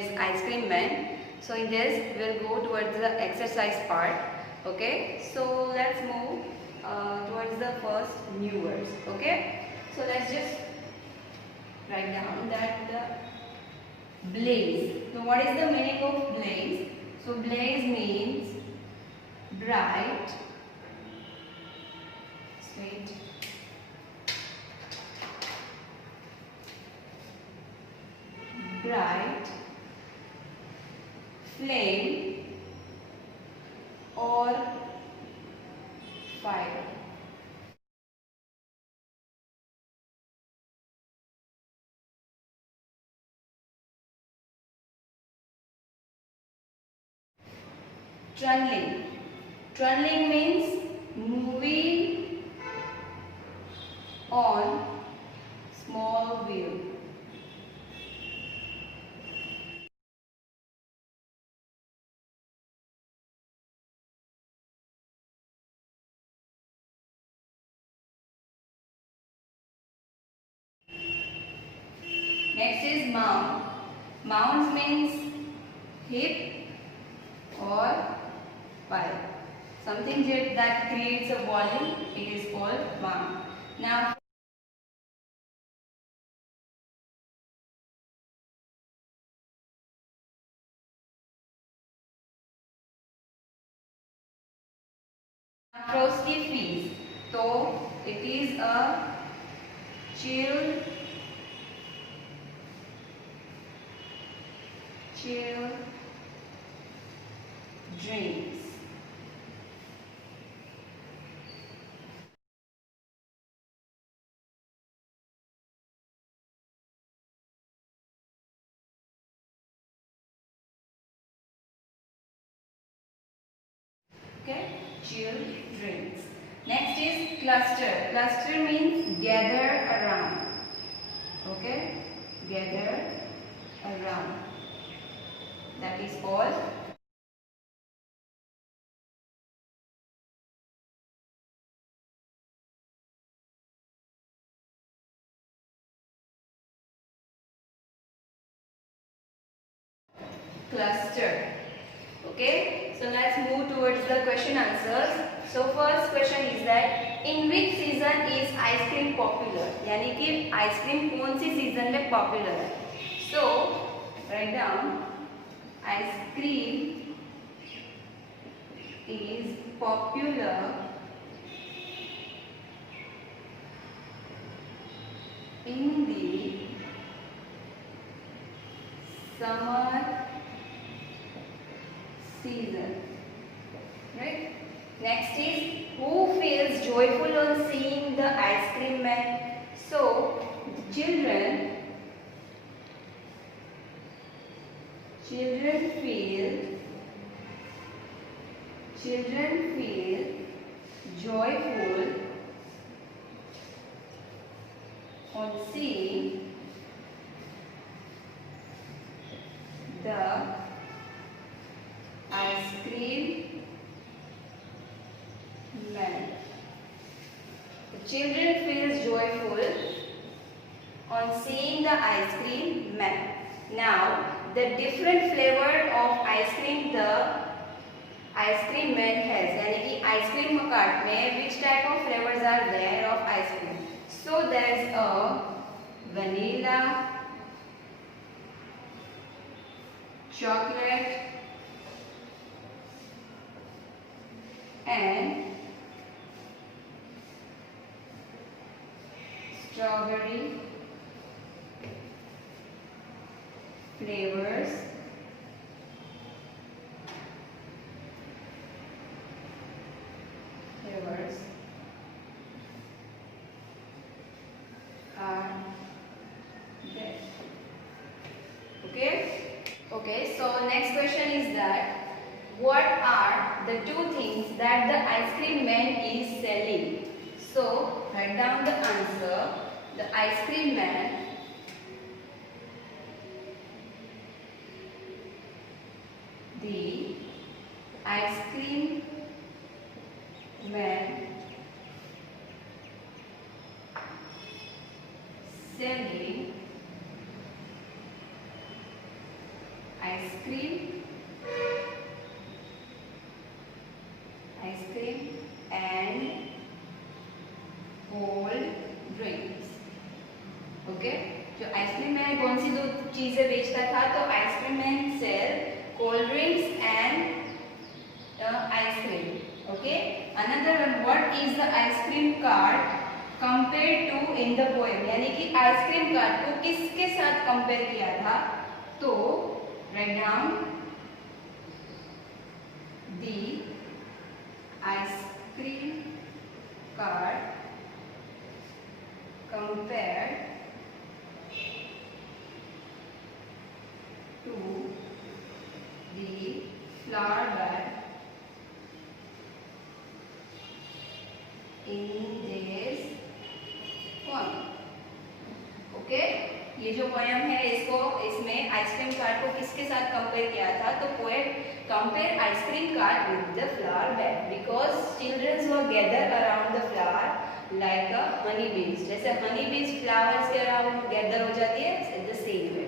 is ice cream man. So in this we will go towards the exercise part. Okay, so let's move towards the first new words. Okay, so let's just write down that the blaze. So what is the meaning of blaze? So blaze means bright, sweet, bright flame or fire. Trundling. Trundling means moving on small wheel. Next is mount. Mount means hip or pipe. Something that creates a volume, it is called mount. Now frosty freeze. So it is a chilled drinks. Okay, chilled drinks. Next is cluster. Cluster means gather around. Okay, gather around. That is called cluster. Okay, so let's move towards the question answers. So first question is that in which season is ice cream popular? यानी कि ice cream कौन सी season में popular है? So write down ice cream is popular in the summer season, right? Next is who feels joyful on seeing the ice cream man? So children feel joyful on seeing the ice cream man. The children feels joyful on seeing the ice cream man. Now, the different flavor of ice cream the ice cream man has. यानी कि ice cream cart में which type of flavors are there of ice cream? So there is a vanilla, chocolate, and strawberry flavors are there. Okay, so next question is that what are the two things that the ice cream man is selling? So write down the answer. The ice cream man selling ice cream and cold drinks. Okay, जो ice cream में कौन सी दो चीजें बेचता था, तो ice cream में sell cold drinks and ice cream. Okay, another one, what is the ice cream cart compare to in the poem, यानी कि आइसक्रीम कार्ट को किसके साथ कंपेयर किया था, तो write down the ice cream cart compared to the flower bed in this poem. Okay, ये जो पोएम है इसमें आइसक्रीम कार्ट को किसके साथ कंपेयर किया था, तो poet compare ice cream cart with the flower bed because childrens were gather around the flower like अ हनी बीज, जैसे हनी बीज फ्लावर्स के अराउंड गैदर हो जाती है, in the same way.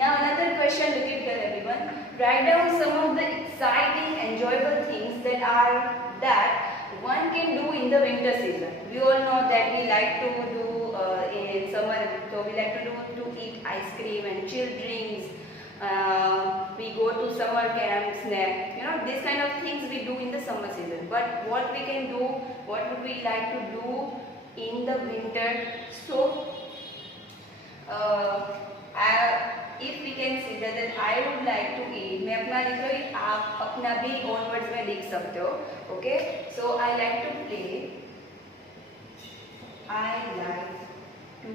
Now another question, look it here everyone. Write down some of the exciting enjoyable things that one can do in the winter season. We all know that we like to do in summer, so we like to eat ice cream and chill drinks. We go to summer camps, this kind of things we do in the summer season. But what we can do, what would we like to do in the winter? So if we can see that I would like to eat, मैं अपना लिख रही हूँ, आप अपना भी own words में लिख सकते हो. Okay, so I like to play. I like to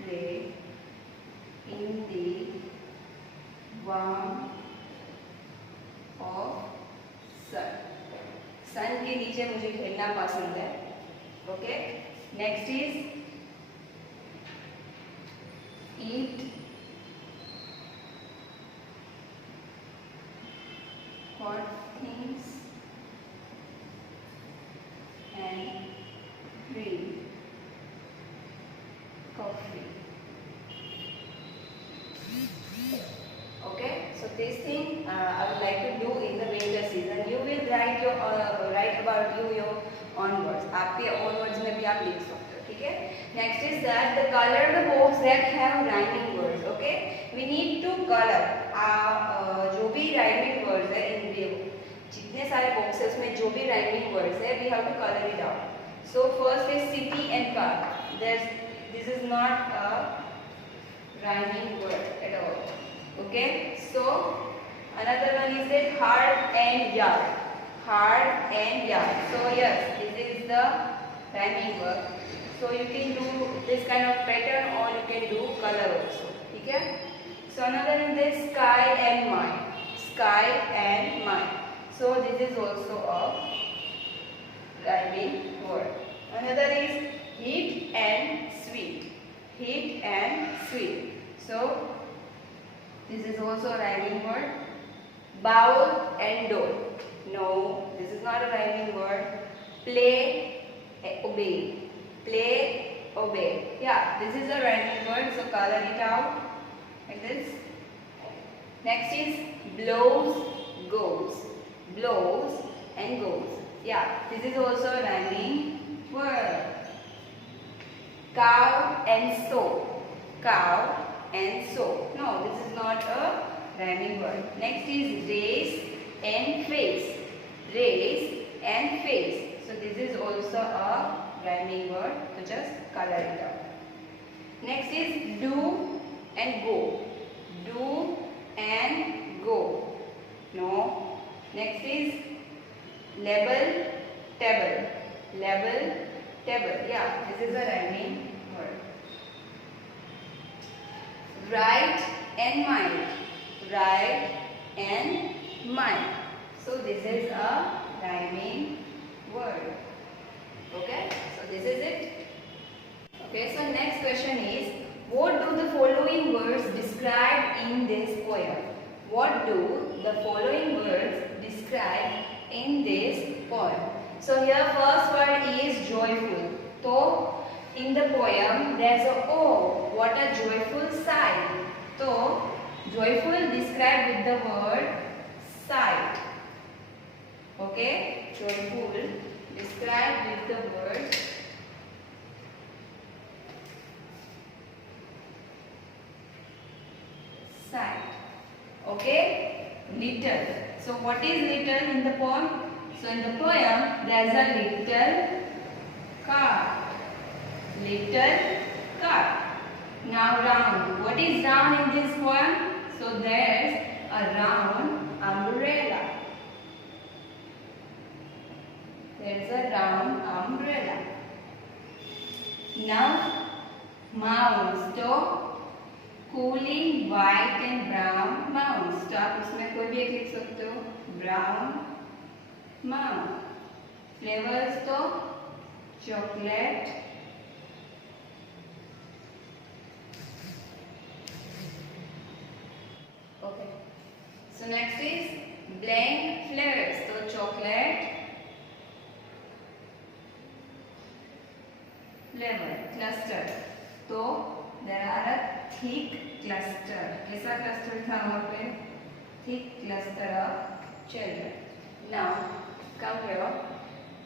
play in the warm of sun. सन के नीचे मुझे खेलना पसंद है. Okay, next is eat hot things and drink coffee. Okay, so this thing I would like to do in the winter season. You will write about your own words. आपके own words में भी आप लिख सकते हो, ठीक है. Next is that the color the box that have rhyming words. Okay, we need to color जो भी rhyming words है in the जितने सारे boxes में जो भी rhyming words है, we have to color it out. So first is city and car. This is not a rhyming word at all. Okay, so another one is that hard and yard. Hard and yard. So yes, this is the rhyming word. So you can do this kind of pattern or you can do color also. Okay. So another is this sky and mind. Sky and mind. So this is also a rhyming word. Another is heat and sweet. Heat and sweet. So this is also a rhyming word. Bowl and doll. No, this is not a rhyming word. Play, obey. Play, obey. Yeah, this is a rhyming word. So color it out like this. Next is blows, goes. Blows and goes. Yeah, this is also a rhyming word. Cow and sow. Cow and sow. No, this is not a rhyming word. Next is race and face. Race and face. So this is also a rhyming word. So just color it out. Next is do and go. Do and go. No. Next is label, table. Label, table. Yeah, this is a rhyming word. Right and mind. Right and mind. So this is a rhyming word. Okay, so this is it. Okay, so next question is, what do the following words describe in this poem? What do the following words describe in this poem? So here first word is joyful. So in the poem there's a oh, what a joyful sight. So Joyful described with the word sight. Okay, joyful described with the word sight. Okay, little. So what is little in the poem? So in the poem there is a little car. Little car. Now round. What is round in this poem? So there's a round umbrella. There's a round umbrella. Now mouse. तो cooling white and brown mouse. तो आप उसमें कोई भी एक लिख सकते हो. Brown mouse. फ्लेवर्स तो chocolate, okay. So next is blank flavours. तो चॉकलेट फ्लेवर. क्लस्टर. तो there are a thick cluster. कैसा क्लस्टर था वहाँ पे? Thick cluster of children. Now come here.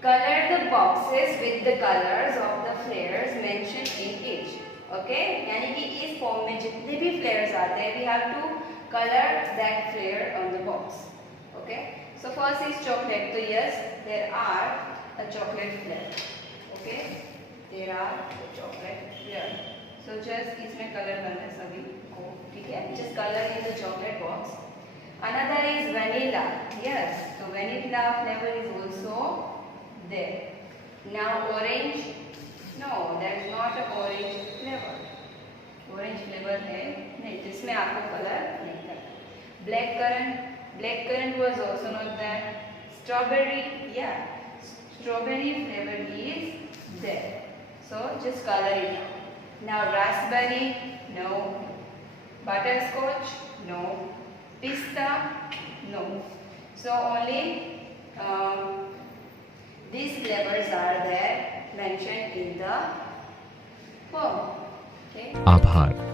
Color the boxes with the colors of the flavors mentioned in each. Okay? यानी कि इस form में जितने भी flavors आते हैं, we have to color that flavor on the box. Okay? So first is chocolate. So yes, there are a chocolate flavor. Okay? There are the chocolate flavor. So just इसमें color करना है सभी को. ठीक है? Just color in the chocolate box. Another is vanilla. Yes. So vanilla flavor is also there. Now orange. No, there is not a orange flavor. Orange flavor है नहीं, जिसमें आपको कलर नहीं करना. Black currant. Black currant was also not there. Strawberry. Yeah, strawberry flavor is there. So just color it out. Now raspberry. No. Butterscotch. No. Pista. No. So only these flavors are there mentioned in the poem. Okay. आभार.